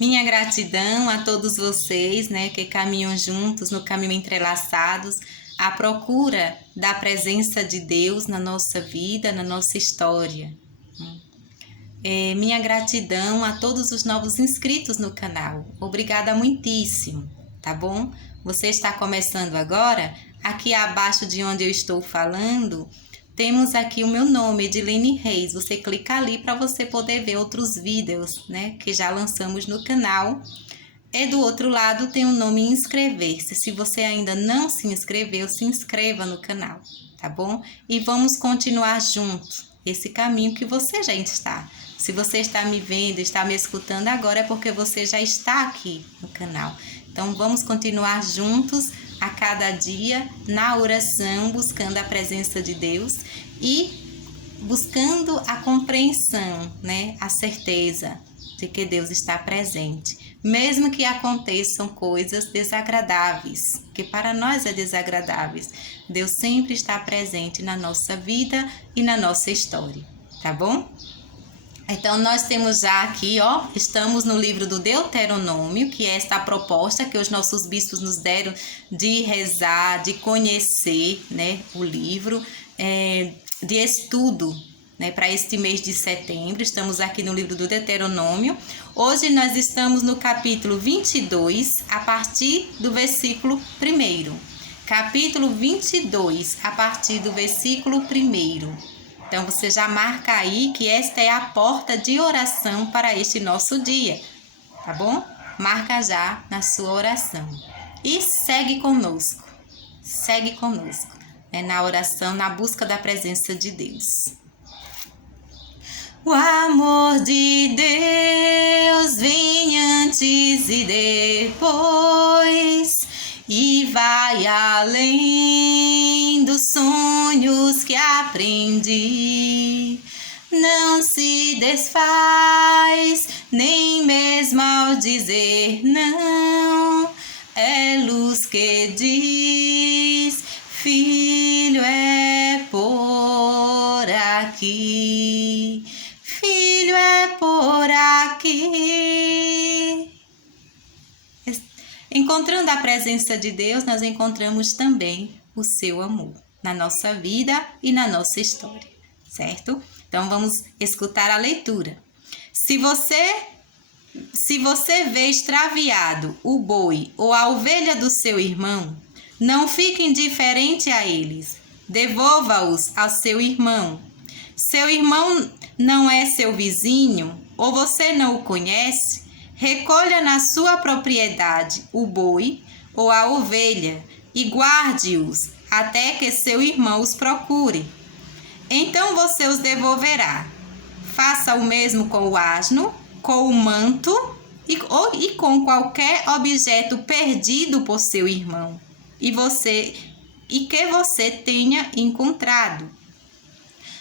Minha gratidão a todos vocês, né, que caminham juntos no caminho entrelaçados, à procura da presença de Deus na nossa vida, na nossa história. Minha gratidão a todos os novos inscritos no canal. Obrigada muitíssimo, tá bom? Você está começando agora? Aqui abaixo de onde eu estou falando, temos aqui o meu nome, Edilene Reis. Você clica ali para você poder ver outros vídeos, né, que já lançamos no canal. E do outro lado tem o nome inscrever-se. Se você ainda não se inscreveu, se inscreva no canal, tá bom? E vamos continuar juntos esse caminho que você já está. Se você está me vendo, está me escutando agora, é porque você já está aqui no canal. Então vamos continuar juntos a cada dia na oração, buscando a presença de Deus e buscando a compreensão, né? A certeza de que Deus está presente, mesmo que aconteçam coisas desagradáveis, que para nós é desagradáveis, Deus sempre está presente na nossa vida e na nossa história, tá bom? Então, nós temos já aqui, estamos no livro do Deuteronômio, que é esta proposta que os nossos bispos nos deram de rezar, de conhecer, né, o livro, de estudo, né, para este mês de setembro. Estamos aqui no livro do Deuteronômio. Hoje nós estamos no capítulo 22, a partir do versículo 1. Capítulo 22, a partir do versículo 1. Então, você já marca aí que esta é a porta de oração para este nosso dia, tá bom? Marca já na sua oração. E segue conosco, né, na oração, na busca da presença de Deus. O amor de Deus vem antes e depois, e vai além dos sonhos que aprendi. Não se desfaz, nem mesmo ao dizer não. É luz que diz, filho, é por aqui. Filho, é por aqui. Encontrando a presença de Deus, nós encontramos também o seu amor na nossa vida e na nossa história, certo? Então, vamos escutar a leitura. Se você vê extraviado o boi ou a ovelha do seu irmão, não fique indiferente a eles. Devolva-os ao seu irmão. Seu irmão não é seu vizinho ou você não o conhece? Recolha na sua propriedade o boi ou a ovelha e guarde-os até que seu irmão os procure. Então você os devolverá. Faça o mesmo com o asno, com o manto e com qualquer objeto perdido por seu irmão e que você tenha encontrado.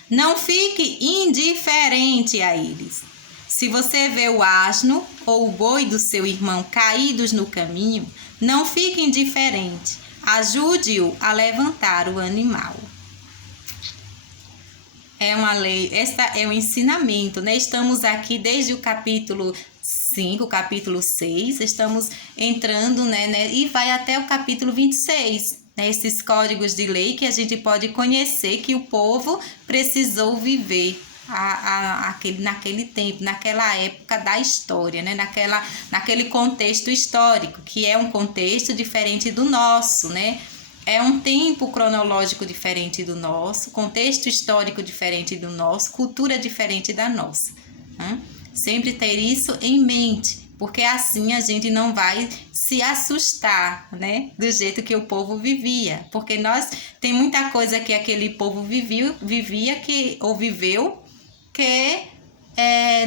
Não fique indiferente a eles. Se você vê o asno ou o boi do seu irmão caídos no caminho, não fique indiferente. Ajude-o a levantar o animal. É uma lei, esta é um ensinamento, né? Estamos aqui desde o capítulo 5, capítulo 6, estamos entrando, né, e vai até o capítulo 26. Esses códigos de lei que a gente pode conhecer que o povo precisou viver naquele tempo, naquela época da história, né? Naquele contexto histórico, que é um contexto diferente do nosso, né? É um tempo cronológico diferente do nosso, contexto histórico diferente do nosso, cultura diferente da nossa. Né? Sempre ter isso em mente, porque assim a gente não vai se assustar, né, do jeito que o povo vivia, porque tem muita coisa que aquele povo viveu que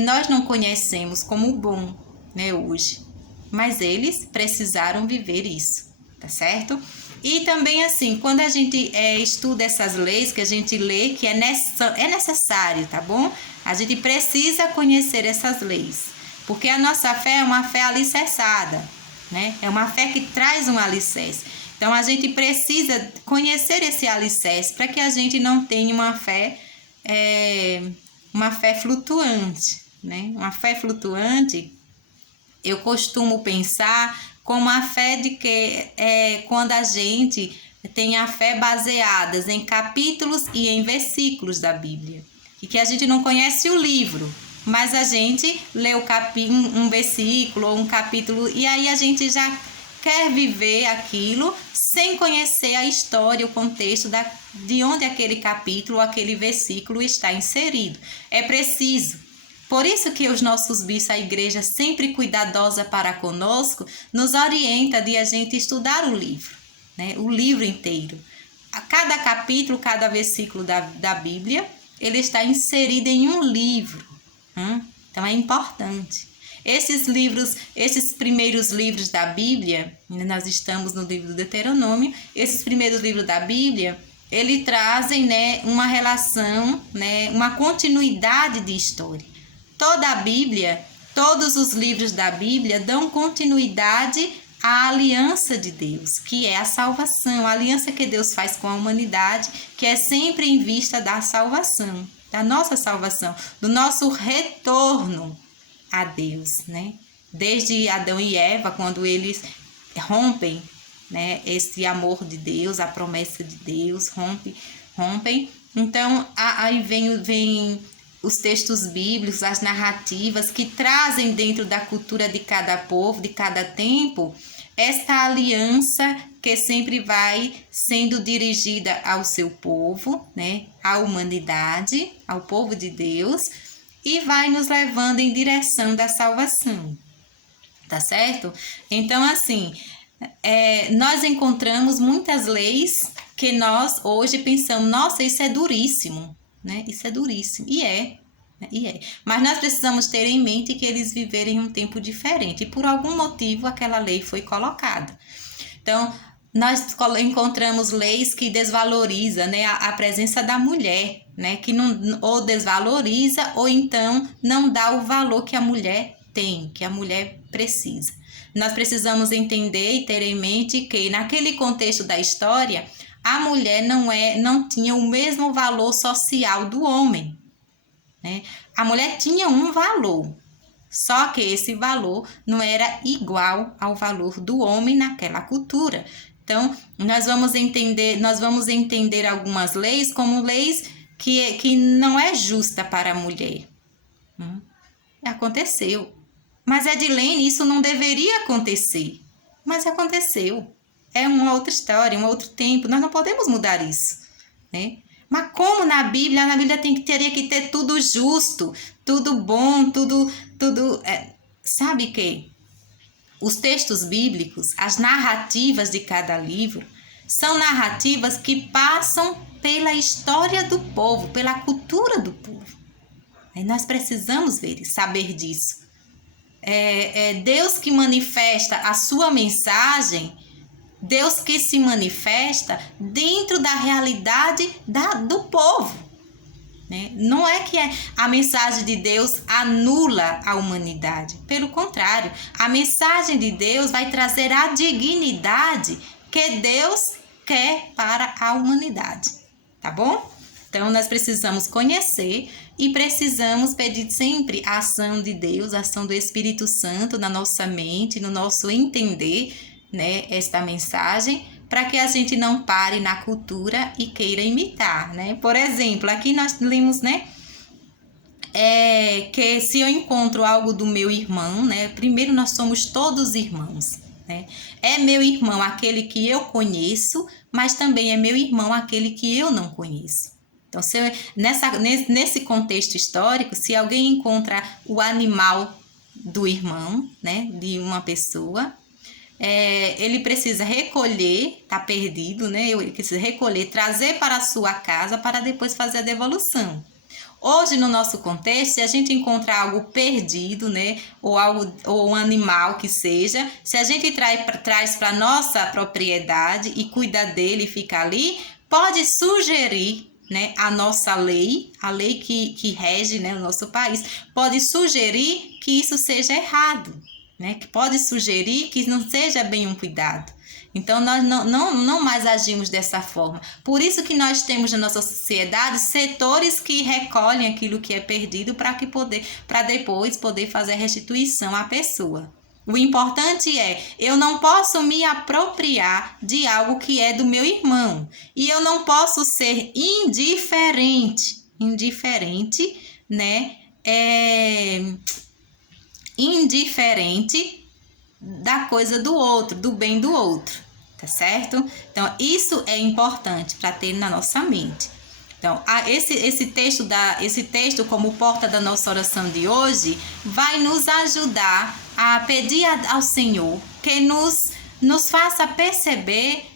nós não conhecemos como bom, né, hoje, mas eles precisaram viver isso, tá certo? E também assim, quando a gente estuda essas leis, que a gente lê que é necessário, tá bom? A gente precisa conhecer essas leis. Porque a nossa fé é uma fé alicerçada, né? É uma fé que traz um alicerce. Então, a gente precisa conhecer esse alicerce para que a gente não tenha uma fé flutuante, né? Uma fé flutuante Eu costumo pensar como a fé de que quando a gente tem a fé baseada em capítulos e em versículos da Bíblia. E que a gente não conhece o livro, mas a gente lê um versículo ou um capítulo e aí a gente já quer viver aquilo sem conhecer a história, o contexto de onde aquele capítulo ou aquele versículo está inserido. É preciso. Por isso que os nossos bispos, a igreja sempre cuidadosa para conosco, nos orienta de a gente estudar o livro, né? O livro inteiro. A cada capítulo, cada versículo da Bíblia, ele está inserido em um livro. Então é importante. Esses primeiros livros da Bíblia, nós estamos no livro do Deuteronômio, esses primeiros livros da Bíblia, eles trazem, né, uma relação, né, uma continuidade de história. Toda a Bíblia, todos os livros da Bíblia dão continuidade à aliança de Deus, que é a salvação, a aliança que Deus faz com a humanidade, que é sempre em vista da salvação, da nossa salvação, do nosso retorno a Deus, né? Desde Adão e Eva, quando eles rompem, né, esse amor de Deus, a promessa de Deus, rompem. Então, aí vem os textos bíblicos, as narrativas que trazem dentro da cultura de cada povo, de cada tempo, esta aliança que sempre vai sendo dirigida ao seu povo, né, à humanidade, ao povo de Deus, e vai nos levando em direção da salvação, tá certo? Então, assim, nós encontramos muitas leis que nós hoje pensamos, nossa, isso é duríssimo, né? Isso é duríssimo, e é. Mas nós precisamos ter em mente que eles viveram em um tempo diferente, e por algum motivo aquela lei foi colocada. Então, nós encontramos leis que desvalorizam, né, a presença da mulher, né, que não, ou desvaloriza ou então não dá o valor que a mulher tem, que a mulher precisa. Nós precisamos entender e ter em mente que naquele contexto da história, a mulher não tinha o mesmo valor social do homem, né? A mulher tinha um valor, só que esse valor não era igual ao valor do homem naquela cultura. Então, nós vamos entender algumas leis como leis que não é justa para a mulher. Aconteceu. Mas, Edilene, isso não deveria acontecer. Mas aconteceu. É uma outra história, um outro tempo. Nós não podemos mudar isso, né? Mas como na Bíblia teria que ter tudo justo, tudo bom, tudo sabe que os textos bíblicos, as narrativas de cada livro, são narrativas que passam pela história do povo, pela cultura do povo. E nós precisamos ver e saber disso. Deus que manifesta a sua mensagem, Deus que se manifesta dentro da realidade do povo, né? Não é que a mensagem de Deus anula a humanidade. Pelo contrário, a mensagem de Deus vai trazer a dignidade que Deus quer para a humanidade. Tá bom? Então, nós precisamos conhecer e precisamos pedir sempre a ação de Deus, a ação do Espírito Santo na nossa mente, no nosso entender, né, esta mensagem, para que a gente não pare na cultura e queira imitar, né? Por exemplo, aqui nós lemos, né, que se eu encontro algo do meu irmão, né, primeiro nós somos todos irmãos, né? É meu irmão aquele que eu conheço, mas também é meu irmão aquele que eu não conheço. Então, nesse contexto histórico, se alguém encontra o animal do irmão, né, de uma pessoa, ele precisa recolher, está perdido, né? Ele precisa recolher, trazer para a sua casa para depois fazer a devolução. Hoje, no nosso contexto, se a gente encontrar algo perdido, né, ou um animal que seja, se a gente traz para a nossa propriedade e cuida dele e fica ali, pode sugerir, né, a nossa lei, a lei que rege, né, o nosso país, pode sugerir que isso seja errado, né, que pode sugerir que não seja bem um cuidado. Então, nós não mais agimos dessa forma. Por isso que nós temos na nossa sociedade setores que recolhem aquilo que é perdido para depois poder fazer a restituição à pessoa. O importante é, eu não posso me apropriar de algo que é do meu irmão. E eu não posso ser indiferente. Indiferente, né? Indiferente da coisa do outro, do bem do outro, tá certo? Então, isso é importante para ter na nossa mente. Então, esse texto como porta da nossa oração de hoje, vai nos ajudar a pedir ao Senhor que nos faça perceber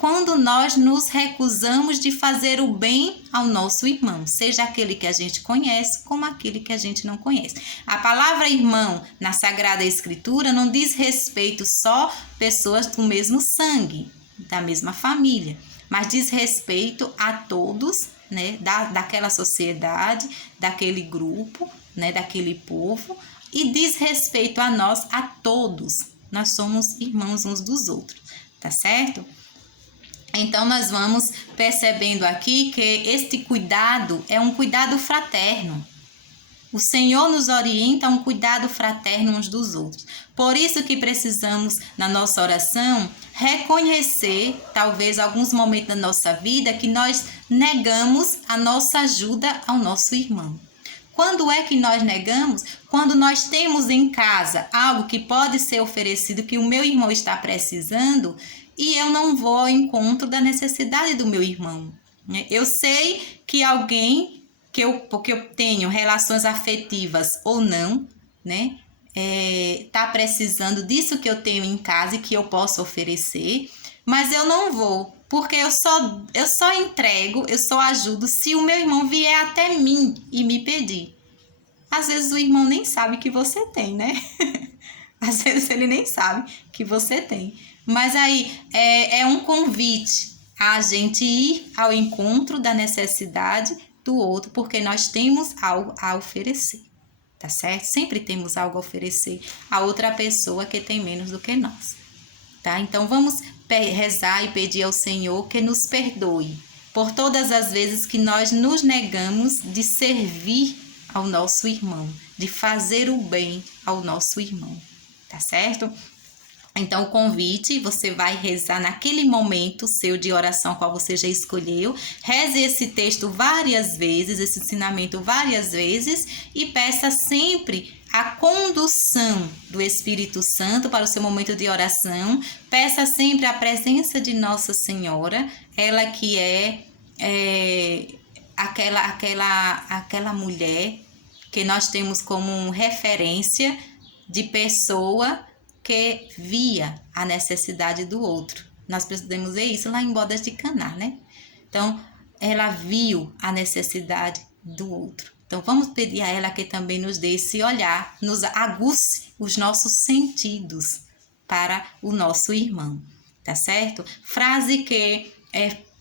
quando nós nos recusamos de fazer o bem ao nosso irmão, seja aquele que a gente conhece, como aquele que a gente não conhece. A palavra irmão na Sagrada Escritura não diz respeito só a pessoas do mesmo sangue, da mesma família, mas diz respeito a todos, né, daquela sociedade, daquele grupo, né, daquele povo, e diz respeito a nós, a todos. Nós somos irmãos uns dos outros, tá certo? Então, nós vamos percebendo aqui que este cuidado é um cuidado fraterno. O Senhor nos orienta a um cuidado fraterno uns dos outros. Por isso que precisamos, na nossa oração, reconhecer, talvez, alguns momentos da nossa vida que nós negamos a nossa ajuda ao nosso irmão. Quando é que nós negamos? Quando nós temos em casa algo que pode ser oferecido, que o meu irmão está precisando, e eu não vou ao encontro da necessidade do meu irmão. Eu sei que alguém porque eu tenho relações afetivas ou não, né? Tá precisando disso que eu tenho em casa e que eu posso oferecer, mas eu não vou, porque eu só entrego, eu só ajudo se o meu irmão vier até mim e me pedir. Às vezes o irmão nem sabe que você tem, né? Às vezes ele nem sabe que você tem. Mas aí é um convite a gente ir ao encontro da necessidade do outro, porque nós temos algo a oferecer, tá certo? Sempre temos algo a oferecer a outra pessoa que tem menos do que nós, tá? Então, vamos rezar e pedir ao Senhor que nos perdoe por todas as vezes que nós nos negamos de servir ao nosso irmão, de fazer o bem ao nosso irmão, tá certo? Então, o convite, você vai rezar naquele momento seu de oração, qual você já escolheu. Reze esse texto várias vezes, esse ensinamento várias vezes, e peça sempre a condução do Espírito Santo para o seu momento de oração. Peça sempre a presença de Nossa Senhora, ela que é aquela mulher que nós temos como referência de pessoa que via a necessidade do outro. Nós precisamos ver isso lá em Bodas de Caná, né? Então, ela viu a necessidade do outro. Então, vamos pedir a ela que também nos dê esse olhar, nos aguce os nossos sentidos para o nosso irmão, tá certo? Frase que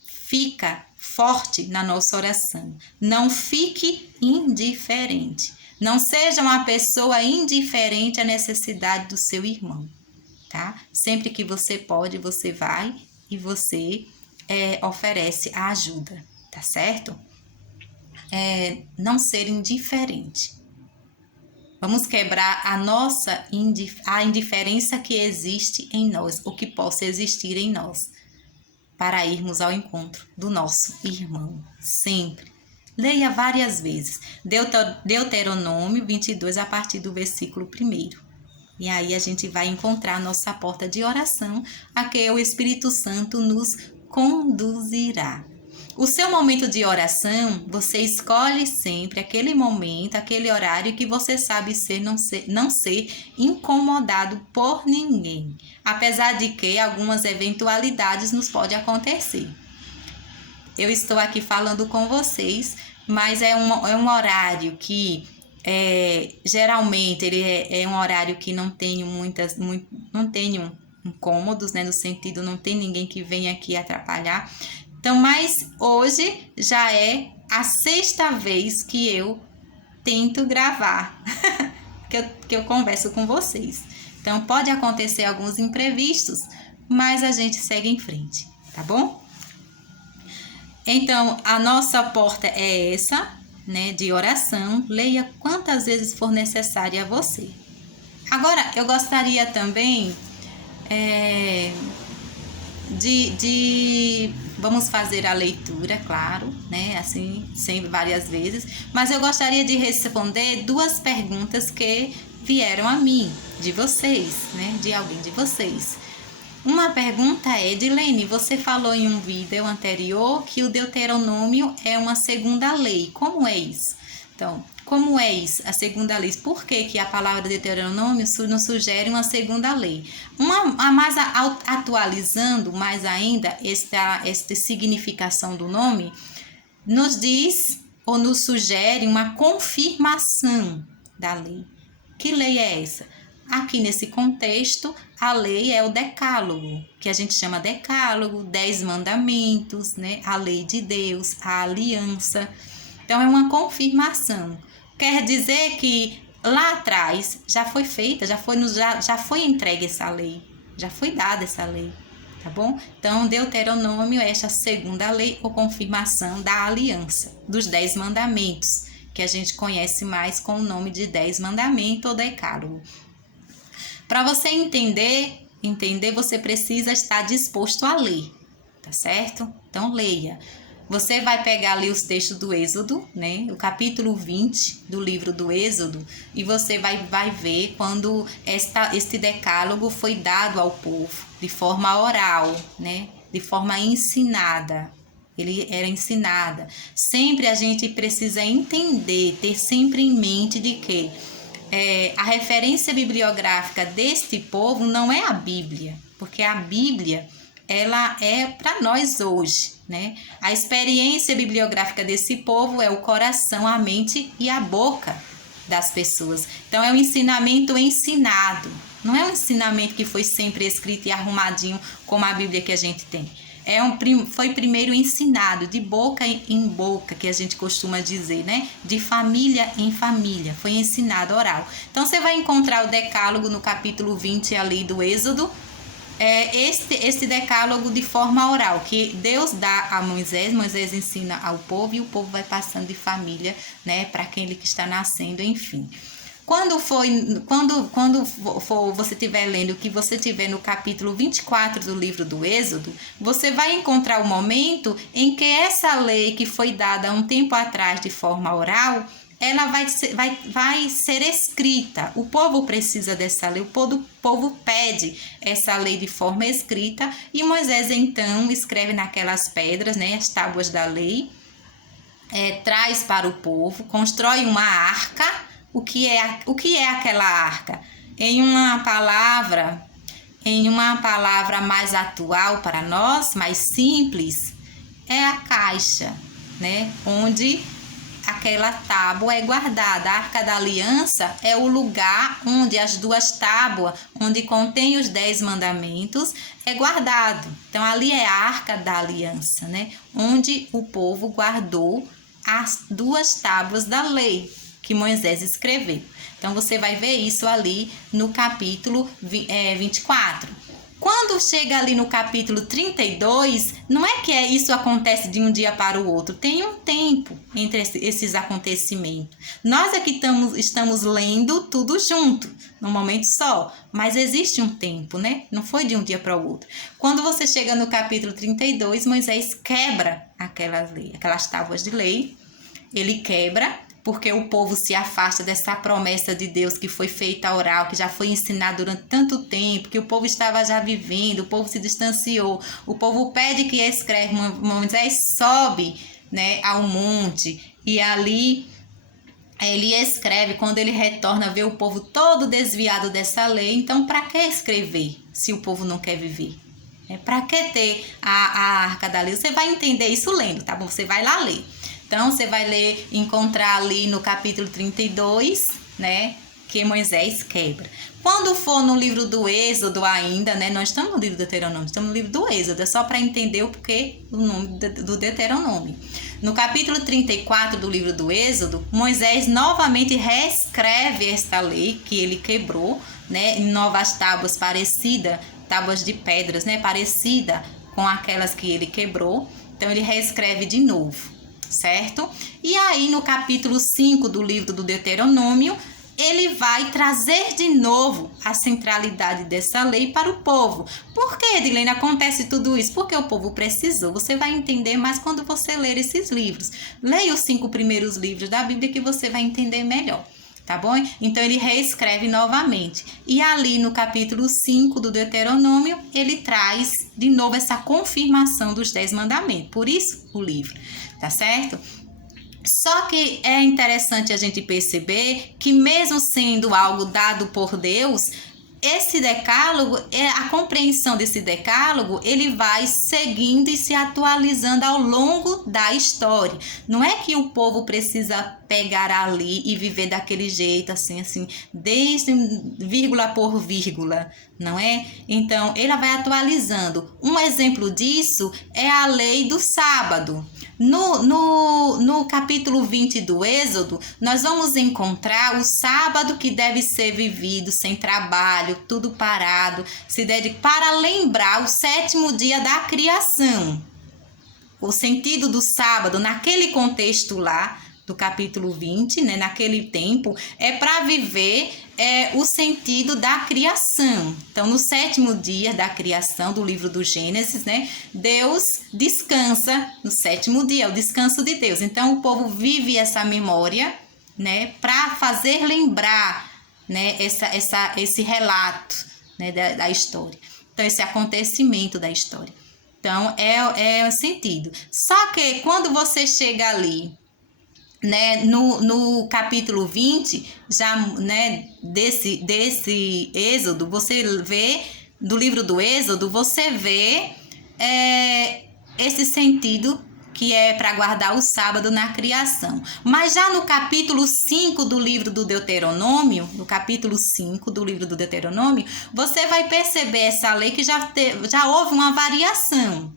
fica forte na nossa oração. Não fique indiferente. Não seja uma pessoa indiferente à necessidade do seu irmão, tá? Sempre que você pode, você vai e você oferece a ajuda, tá certo? Não ser indiferente. Vamos quebrar a indiferença que existe em nós, ou que possa existir em nós, para irmos ao encontro do nosso irmão, sempre. Leia várias vezes. Deuteronômio 22, a partir do versículo 1. E aí a gente vai encontrar a nossa porta de oração, a que o Espírito Santo nos conduzirá. O seu momento de oração, você escolhe sempre aquele momento, aquele horário que você sabe não ser incomodado por ninguém. Apesar de que algumas eventualidades nos podem acontecer. Eu estou aqui falando com vocês, mas é um horário que geralmente ele é um horário que não tenho não tenho incômodos, né? No sentido, não tem ninguém que venha aqui atrapalhar. Então, mas hoje já é a 6ª vez que eu tento gravar, que eu converso com vocês. Então, pode acontecer alguns imprevistos, mas a gente segue em frente, tá bom? Então, a nossa porta é essa, né, de oração. Leia quantas vezes for necessária a você. Agora, eu gostaria também vamos fazer a leitura, claro, né? Assim, sempre várias vezes. Mas eu gostaria de responder 2 perguntas que vieram a mim, de vocês, né? De alguém de vocês. Uma pergunta é, Edilene, você falou em um vídeo anterior que o Deuteronômio é uma segunda lei. Como é isso? Então, como é isso, a segunda lei? Por que a palavra Deuteronômio nos sugere uma segunda lei? Mais atualizando mais ainda esta significação do nome, nos diz ou nos sugere uma confirmação da lei. Que lei é essa? Aqui nesse contexto, a lei é o decálogo, que a gente chama decálogo, 10 mandamentos, né? A lei de Deus, a aliança. Então, é uma confirmação. Quer dizer que lá atrás já foi feita, já foi entregue essa lei, já foi dada essa lei, tá bom? Então, Deuteronômio é essa segunda lei ou confirmação da aliança, dos 10 mandamentos, que a gente conhece mais com o nome de 10 mandamentos ou decálogo. Para você entender, você precisa estar disposto a ler, tá certo? Então, leia. Você vai pegar ali os textos do Êxodo, né? O capítulo 20 do livro do Êxodo, e você vai ver quando este decálogo foi dado ao povo de forma oral, né? De forma ensinada. Ele era ensinada. Sempre a gente precisa entender, ter sempre em mente de que a referência bibliográfica deste povo não é a Bíblia, porque a Bíblia ela é para nós hoje, né? A experiência bibliográfica desse povo é o coração, a mente e a boca das pessoas. Então, é um ensinamento ensinado, não é um ensinamento que foi sempre escrito e arrumadinho como a Bíblia que a gente tem. Foi primeiro ensinado, de boca em boca, que a gente costuma dizer, né? De família em família, foi ensinado oral. Então, você vai encontrar o decálogo no capítulo 20 ali do Êxodo, este decálogo de forma oral, que Deus dá a Moisés ensina ao povo e o povo vai passando de família, né? Para aquele que está nascendo, enfim. Quando for você estiver lendo o que você tiver no capítulo 24 do livro do Êxodo, você vai encontrar o momento em que essa lei que foi dada há um tempo atrás de forma oral, ela vai ser escrita. O povo precisa dessa lei, o povo pede essa lei de forma escrita, e Moisés então escreve naquelas pedras, né, as tábuas da lei, traz para o povo, constrói uma arca. O que é aquela arca? Em uma palavra mais atual para nós, mais simples, é a caixa, né? Onde aquela tábua é guardada. A Arca da Aliança é o lugar onde as 2 tábuas, onde contém os 10 mandamentos, é guardado. Então, ali é a Arca da Aliança, né? Onde o povo guardou as 2 tábuas da lei que Moisés escreveu. Então, você vai ver isso ali no capítulo 24. Quando chega ali no capítulo 32, não é que isso acontece de um dia para o outro. Tem um tempo entre esses acontecimentos. Nós é que estamos lendo tudo junto, num momento só. Mas existe um tempo, né? Não foi de um dia para o outro. Quando você chega no capítulo 32, Moisés quebra aquelas tábuas de lei. Ele quebra, porque o povo se afasta dessa promessa de Deus que foi feita oral, que já foi ensinada durante tanto tempo, que o povo estava já vivendo, o povo se distanciou, o povo pede que escreve, Moisés sobe, né, ao monte, e ali ele escreve. Quando ele retorna, vê o povo todo desviado dessa lei. Então, para que escrever se o povo não quer viver? Para que ter a Arca da Lei? Você vai entender isso lendo, tá bom? Você vai lá ler. Então, você vai encontrar ali no capítulo 32, né, que Moisés quebra. Quando for no livro do Êxodo ainda, né, nós estamos no livro do Deuteronômio, estamos no livro do Êxodo, é só para entender o porquê do nome do Deuteronômio. No capítulo 34 do livro do Êxodo, Moisés novamente reescreve esta lei que ele quebrou, né, em novas tábuas parecidas, tábuas de pedras, né, parecida com aquelas que ele quebrou. Então, ele reescreve de novo. Certo? E aí, no capítulo 5 do livro do Deuteronômio, ele vai trazer de novo a centralidade dessa lei para o povo. Por que, Edilene, acontece tudo isso? Porque o povo precisou. Você vai entender mais quando você ler esses livros. Leia os 5 primeiros livros da Bíblia que você vai entender melhor. Tá bom? Então, ele reescreve novamente. E ali no capítulo 5 do Deuteronômio, ele traz de novo essa confirmação dos 10 mandamentos. Por isso, o livro. Tá certo? Só que é interessante a gente perceber que mesmo sendo algo dado por Deus, esse decálogo, a compreensão desse decálogo, ele vai seguindo e se atualizando ao longo da história. Não é que o povo precisa pegar ali e viver daquele jeito, assim, desde vírgula por vírgula, não é? Então, ele vai atualizando. Um exemplo disso é a lei do sábado. No capítulo 20 do Êxodo, nós vamos encontrar o sábado que deve ser vivido sem trabalho, tudo parado, se dedica para lembrar o 7º dia da criação. O sentido do sábado, naquele contexto lá, do capítulo 20, né, naquele tempo, é para viver o sentido da criação. Então, no 7º dia da criação do livro do Gênesis, né, Deus descansa no 7º dia, é o descanso de Deus. Então, o povo vive essa memória, né, para fazer lembrar, né, esse relato, né, da história. Então, esse acontecimento da história. Então, é o sentido. Só que quando você chega ali, né, no capítulo 20, já, né, desse Êxodo, você vê, do livro do Êxodo, você vê esse sentido que é para guardar o sábado na criação. Mas já no capítulo 5 do livro do Deuteronômio, você vai perceber essa lei que já houve uma variação.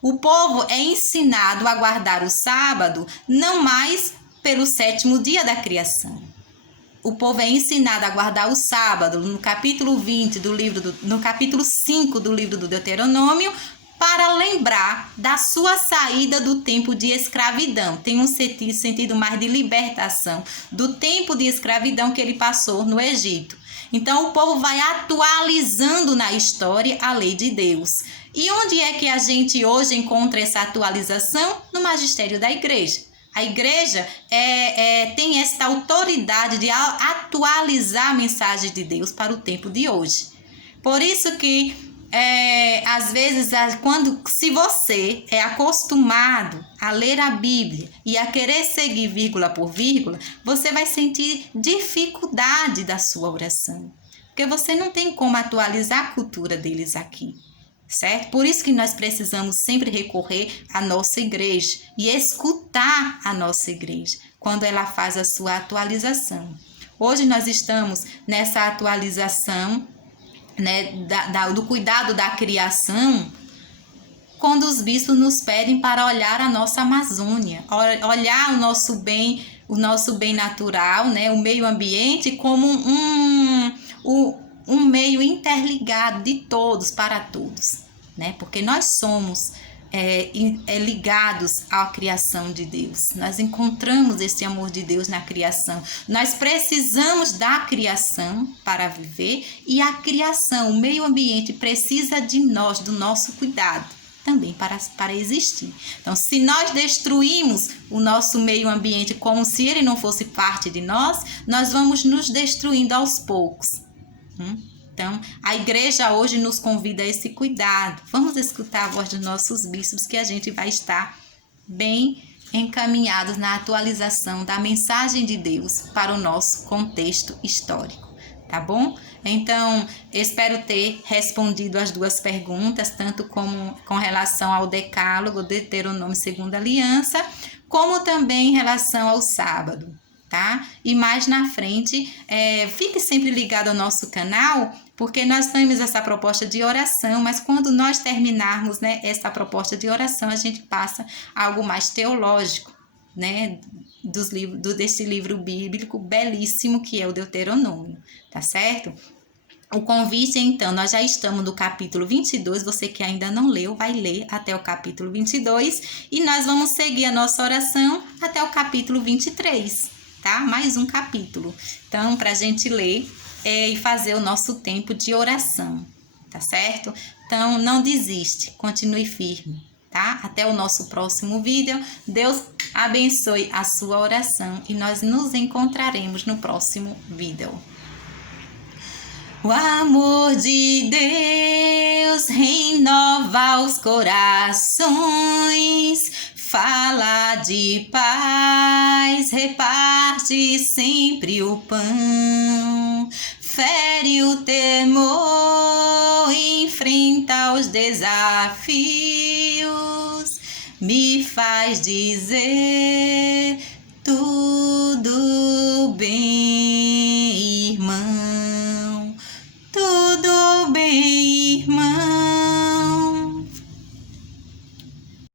O povo é ensinado a guardar o sábado não mais pelo 7º dia da criação. O povo é ensinado a guardar o sábado no capítulo 20 no capítulo 5 do livro do Deuteronômio, para lembrar da sua saída do tempo de escravidão. Tem um sentido mais de libertação do tempo de escravidão que ele passou no Egito. Então, o povo vai atualizando na história a lei de Deus. E onde é que a gente hoje encontra essa atualização? No magistério da igreja. A igreja tem essa autoridade de atualizar a mensagem de Deus para o tempo de hoje. Por isso que, às vezes, se você é acostumado a ler a Bíblia e a querer seguir vírgula por vírgula, você vai sentir dificuldade da sua oração. Porque você não tem como atualizar a cultura deles aqui. Certo? Por isso que nós precisamos sempre recorrer à nossa igreja e escutar a nossa igreja quando ela faz a sua atualização. Hoje nós estamos nessa atualização, né, do cuidado da criação, quando os bispos nos pedem para olhar a nossa Amazônia, olhar o nosso bem natural, né, o meio ambiente como um meio interligado de todos para todos, né? Porque nós somos ligados à criação de Deus. Nós encontramos esse amor de Deus na criação. Nós precisamos da criação para viver e a criação, o meio ambiente, precisa de nós, do nosso cuidado também para existir. Então, se nós destruímos o nosso meio ambiente como se ele não fosse parte de nós, nós vamos nos destruindo aos poucos. Então, a igreja hoje nos convida a esse cuidado. Vamos escutar a voz dos nossos bispos, que a gente vai estar bem encaminhados na atualização da mensagem de Deus para o nosso contexto histórico, tá bom? Então, espero ter respondido as duas perguntas, tanto como com relação ao decálogo, Deuteronômio Segunda Aliança, como também em relação ao sábado. Tá? E mais na frente, fique sempre ligado ao nosso canal, porque nós temos essa proposta de oração, mas quando nós terminarmos, né, essa proposta de oração, a gente passa a algo mais teológico, né, desse livro bíblico belíssimo que é o Deuteronômio, tá certo? O convite, então, nós já estamos no capítulo 22, você que ainda não leu, vai ler até o capítulo 22, e nós vamos seguir a nossa oração até o capítulo 23. tá? Mais um capítulo. Então, para a gente ler e fazer o nosso tempo de oração, tá certo? Então, não desiste, continue firme, tá? Até o nosso próximo vídeo. Deus abençoe a sua oração e nós nos encontraremos no próximo vídeo. O amor de Deus renova os corações, fala de paz, reparte sempre o pão, fere o temor, enfrenta os desafios, me faz dizer tu